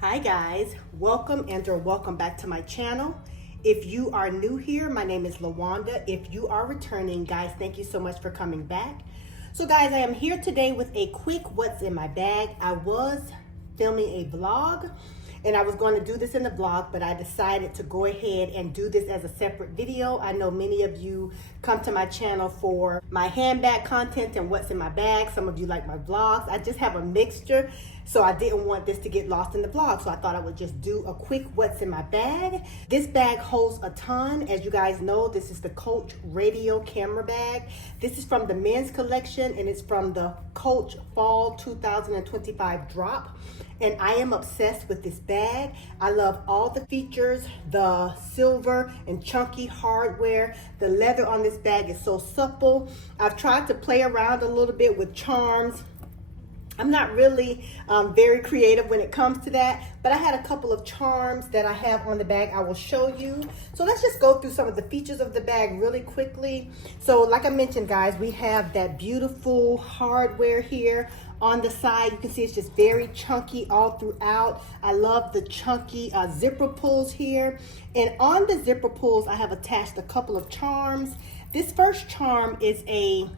Hi guys, welcome or welcome back to my channel. If you are new here, my name is LaWanda. If you are returning, guys, thank you so much for coming back. So guys, I am here today with a quick what's in my bag. I was filming a vlog and I was going to do this in the vlog, but I decided to go ahead and do this as a separate video. I know many of you come to my channel for my handbag content and what's in my bag. Some of you like my vlogs. I just have a mixture, so I didn't want this to get lost in the vlog, so I thought I would just do a quick what's in my bag. This bag holds a ton. As you guys know, this is the Coach radio camera bag. This is from the men's collection and it's from the Coach Fall 2025 drop. And I am obsessed with this bag. I love all the features, the silver and chunky hardware. The leather on this bag is so supple. I've tried to play around a little bit with charms. I'm not really very creative when it comes to that, but I had a couple of charms that I have on the bag I will show you. So let's just go through some of the features of the bag really quickly. So like I mentioned, guys, we have that beautiful hardware here on the side. You can see it's just very chunky all throughout. I love the chunky zipper pulls here. And on the zipper pulls, I have attached a couple of charms. This first charm is a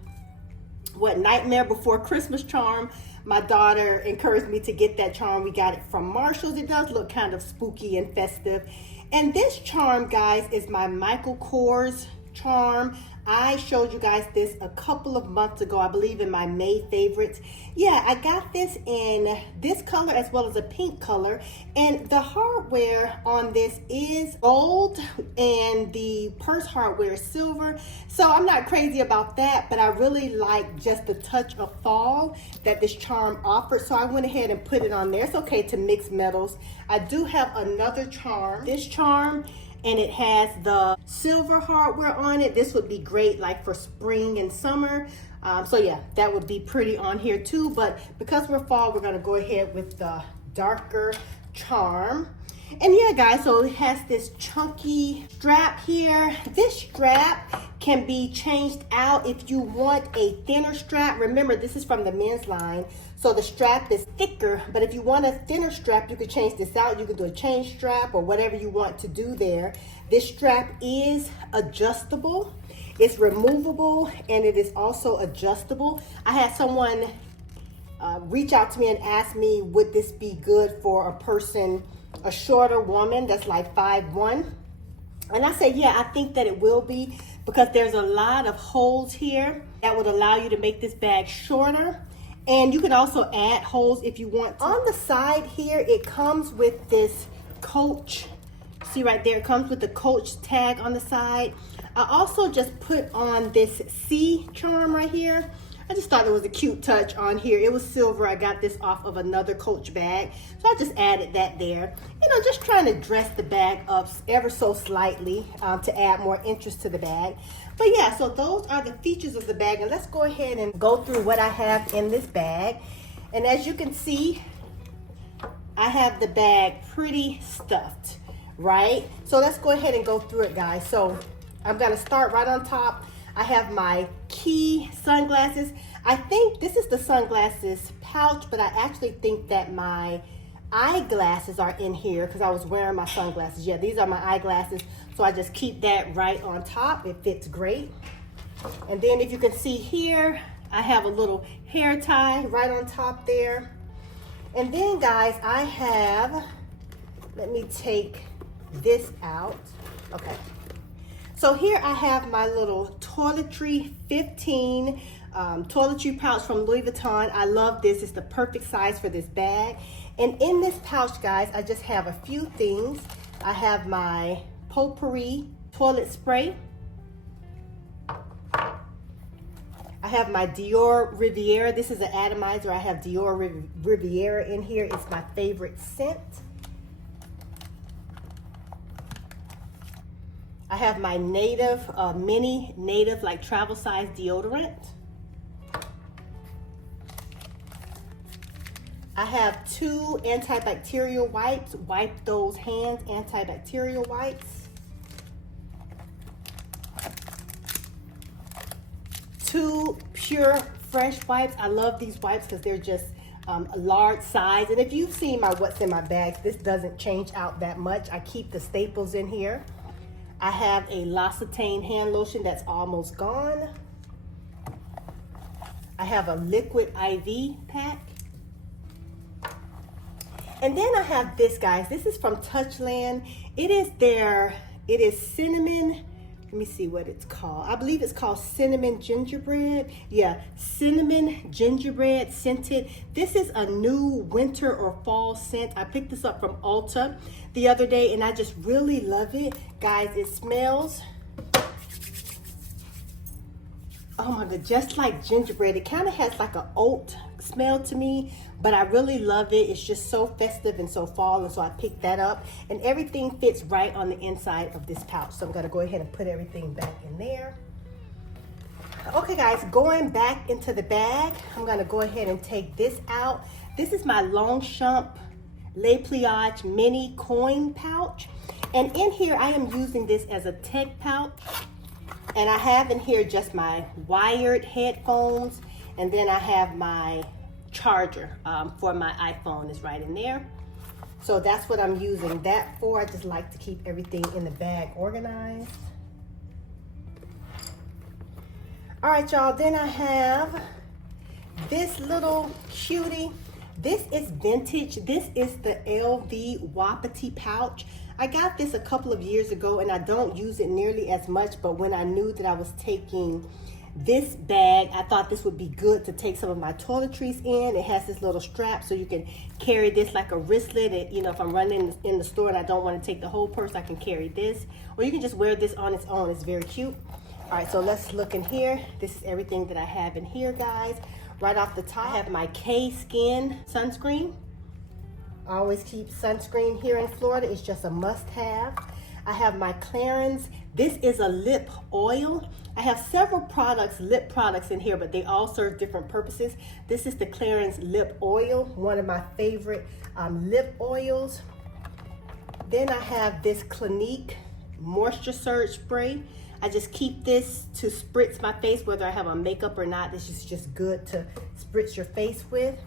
Nightmare Before Christmas charm. My daughter encouraged me to get that charm. We got it from Marshall's. It does look kind of spooky and festive. And this charm, guys, is my Michael Kors charm. I showed you guys this a couple of months ago, I believe in my May favorites. Yeah, I got this in this color as well as a pink color. And the hardware on this is gold and the purse hardware is silver. So I'm not crazy about that, but I really like just the touch of fall that this charm offers. So I went ahead and put it on there. It's okay to mix metals. I do have another charm. This charm, and it has the silver hardware on it. This would be great like for spring and summer. So yeah, that would be pretty on here too. But because we're fall, we're gonna go ahead with the darker charm. And yeah, guys, so it has this chunky strap here. This strap can be changed out if you want a thinner strap. Remember, this is from the men's line, so the strap is thicker, but if you want a thinner strap, you could change this out. You could do a chain strap or whatever you want to do there. This strap is adjustable, it's removable, and it is also adjustable. I had someone reach out to me and ask me, would this be good for a person, a shorter woman that's like 5'1"? And I said, yeah, I think that it will be, because there's a lot of holes here that would allow you to make this bag shorter. And you can also add holes if you want to. On the side here, it comes with this Coach. See right there, it comes with the Coach tag on the side. I also just put on this C charm right here. I just thought it was a cute touch on here. It was silver. I got this off of another Coach bag. So I just added that there. You know, just trying to dress the bag up ever so slightly to add more interest to the bag. But yeah, so those are the features of the bag. And let's go ahead and go through what I have in this bag. And as you can see, I have the bag pretty stuffed, right? So let's go ahead and go through it, guys. So I'm gonna start right on top. I have my key sunglasses. I think this is the sunglasses pouch, but I actually think that my eyeglasses are in here because I was wearing my sunglasses. Yeah, these are my eyeglasses. So I just keep that right on top. It fits great. And then if you can see here, I have a little hair tie right on top there. And then guys, I have, let me take this out. Okay. So here I have my little toiletry 15 toiletry pouch from Louis Vuitton. I love this. It's the perfect size for this bag. And in this pouch, guys, I just have a few things. I have my Potpourri toilet spray. I have my Dior Riviera. This is an atomizer. I have Dior Riviera in here. It's my favorite scent. I have my Native, mini Native like travel size deodorant. I have 2 antibacterial wipes. Wipe those hands, antibacterial wipes. 2 pure fresh wipes. I love these wipes because they're just a large size. And if you've seen my what's in my bags, this doesn't change out that much. I keep the staples in here. I have a L'Occitane hand lotion that's almost gone. I have a liquid IV pack. And then I have this, guys. This is from Touchland. It is cinnamon. Let me see what it's called. I believe it's called cinnamon gingerbread. Yeah, cinnamon gingerbread scented. This is a new winter or fall scent. I picked this up from Ulta the other day and I just really love it. Guys, it smells, oh my God, just like gingerbread. It kind of has like an oat smell to me, but I really love it. It's just so festive and so fall, and so I picked that up. And everything fits right on the inside of this pouch. So I'm gonna go ahead and put everything back in there. Okay guys, going back into the bag, I'm gonna go ahead and take this out. This is my Longchamp Les Pliages mini coin pouch. And in here, I am using this as a tech pouch. And I have in here just my wired headphones, and then I have my charger for my iPhone is right in there. So that's what I'm using that for. I just like to keep everything in the bag organized. All right, y'all, then I have this little cutie. This is vintage. This is the LV Wapiti pouch. I got this a couple of years ago and I don't use it nearly as much, but when I knew that I was taking this bag, I thought this would be good to take some of my toiletries in. It has this little strap so you can carry this like a wristlet. And, you know, if I'm running in the store and I don't want to take the whole purse, I can carry this. Or you can just wear this on its own. It's very cute. All right, so let's look in here. This is everything that I have in here, guys. Right off the top, I have my K-Skin sunscreen. I always keep sunscreen here in Florida. It's just a must-have. I have my Clarins. This is a lip oil. I have several products, lip products in here, but they all serve different purposes. This is the Clarins lip oil, one of my favorite lip oils. Then I have this Clinique Moisture Surge Spray. I just keep this to spritz my face, whether I have on makeup or not. This is just good to spritz your face with.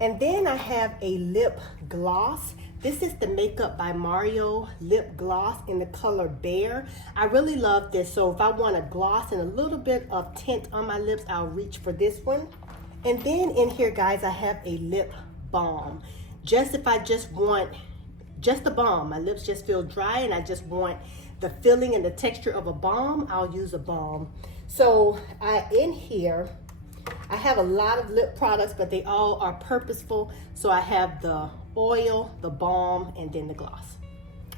And then I have a lip gloss. This is the Makeup by Mario lip gloss in the color Bear. I really love this. So if I want a gloss and a little bit of tint on my lips, I'll reach for this one. And then in here, guys, I have a lip balm. Just if I just want just a balm, my lips just feel dry and I just want the feeling and the texture of a balm, I'll use a balm. So in here, I have a lot of lip products, but they all are purposeful. So I have the oil, the balm, and then the gloss,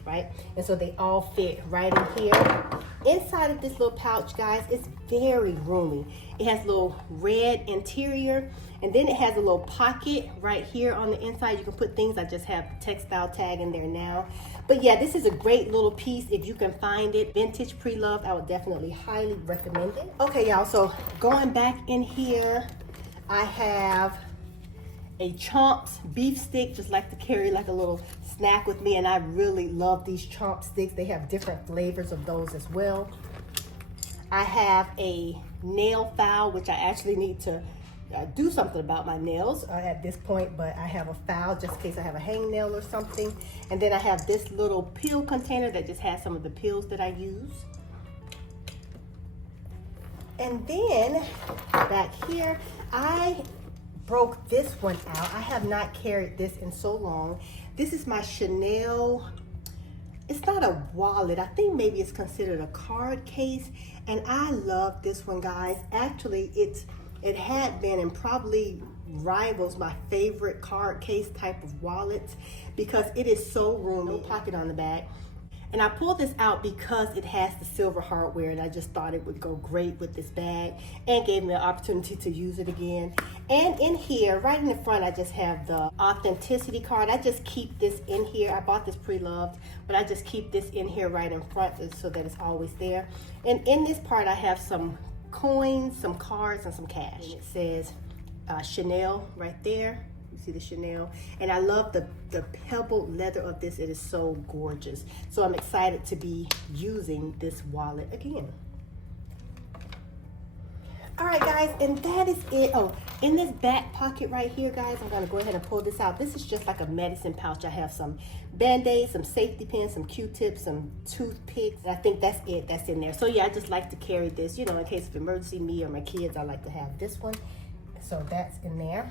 right? And so they all fit right in here. Inside of this little pouch, guys, it's very roomy. It has a little red interior, and then it has a little pocket right here on the inside. You can put things. I just have the textile tag in there now. But yeah, this is a great little piece if you can find it. Vintage pre-loved, I would definitely highly recommend it. Okay, y'all, so going back in here, I have a Chomps beef stick. Just like to carry like a little snack with me, and I really love these Chomp sticks. They have different flavors of those as well. I have a nail file, which I actually need to do something about my nails at this point, but I have a file just in case I have a hangnail or something. And then I have this little pill container that just has some of the pills that I use. And then back here, I broke this one out. I have not carried this in so long. This is my Chanel. It's not a wallet. I think maybe it's considered a card case. And I love this one, guys. Actually, it had been and probably rivals my favorite card case type of wallets because it is so roomy. No pocket on the back. And I pulled this out because it has the silver hardware, and I just thought it would go great with this bag and gave me the opportunity to use it again. And in here, right in the front, I just have the authenticity card. I just keep this in here. I bought this pre-loved, but I just keep this in here right in front so that it's always there. And in this part, I have some coins, some cards, and some cash. And it says Chanel right there. You see the Chanel, and I love the pebbled leather of this. It is so gorgeous. So I'm excited to be using this wallet again. All right, guys, and that is it. Oh, in this back pocket right here, guys, I'm gonna go ahead and pull this out. This is just like a medicine pouch. I have some Band-Aids, some safety pins, some Q-tips, some toothpicks. And I think that's it that's in there. So yeah, I just like to carry this, you know, in case of emergency, me or my kids, I like to have this one. So that's in there.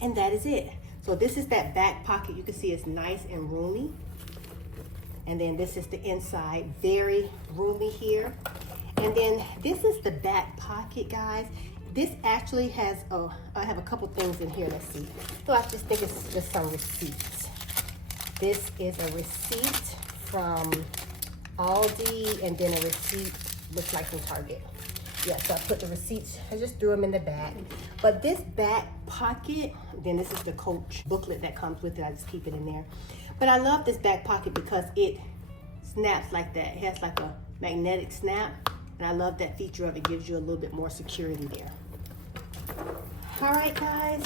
And that is it. So this is that back pocket. You can see it's nice and roomy. And then this is the inside, very roomy here. And then this is the back pocket, guys. This actually has, oh, I have a couple things in here, let's see. So I just think it's just some receipts. This is a receipt from Aldi, and then a receipt looks like from Target. Yeah, so I put the receipts, I just threw them in the back. But this back pocket, then this is the Coach booklet that comes with it. I just keep it in there. But I love this back pocket because it snaps like that. It has like a magnetic snap. And I love that feature of it. Gives you a little bit more security there. All right, guys.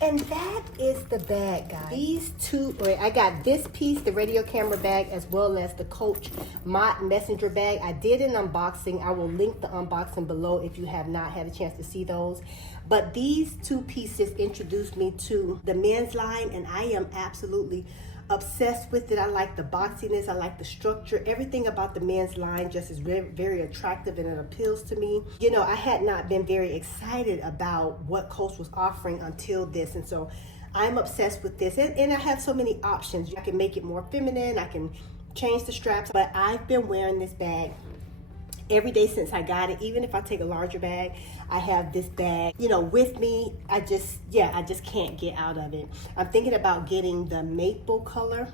And that is the bag, guys. These two, wait, I got this piece, the radio camera bag, as well as the Coach Mott messenger bag. I did an unboxing. I will link the unboxing below if you have not had a chance to see those. But these two pieces introduced me to the men's line, and I am absolutely obsessed with it. I like the boxiness, I like the structure. Everything about the men's line just is very, very attractive, and it appeals to me. You know, I had not been very excited about what Coach was offering until this, and so I'm obsessed with this. And I have so many options. I can make it more feminine, I can change the straps, but I've been wearing this bag every day since I got it. Even if I take a larger bag, I have this bag, you know, with me. I just can't get out of it. I'm thinking about getting the maple color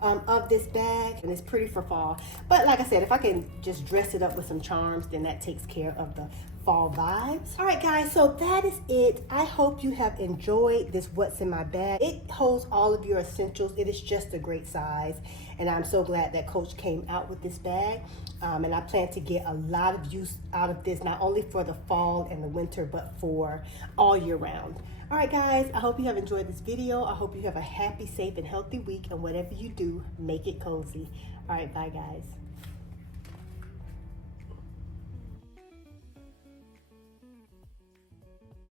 of this bag, and it's pretty for fall. But like I said, if I can just dress it up with some charms, then that takes care of the fall vibes. All right, guys, so that is it. I hope you have enjoyed this What's in My Bag. It holds all of your essentials. It is just a great size, and I'm so glad that Coach came out with this bag. And I plan to get a lot of use out of this, not only for the fall and the winter, but for all year round. All right, guys, I hope you have enjoyed this video. I hope you have a happy, safe, and healthy week, and whatever you do, make it cozy. All right, bye, guys.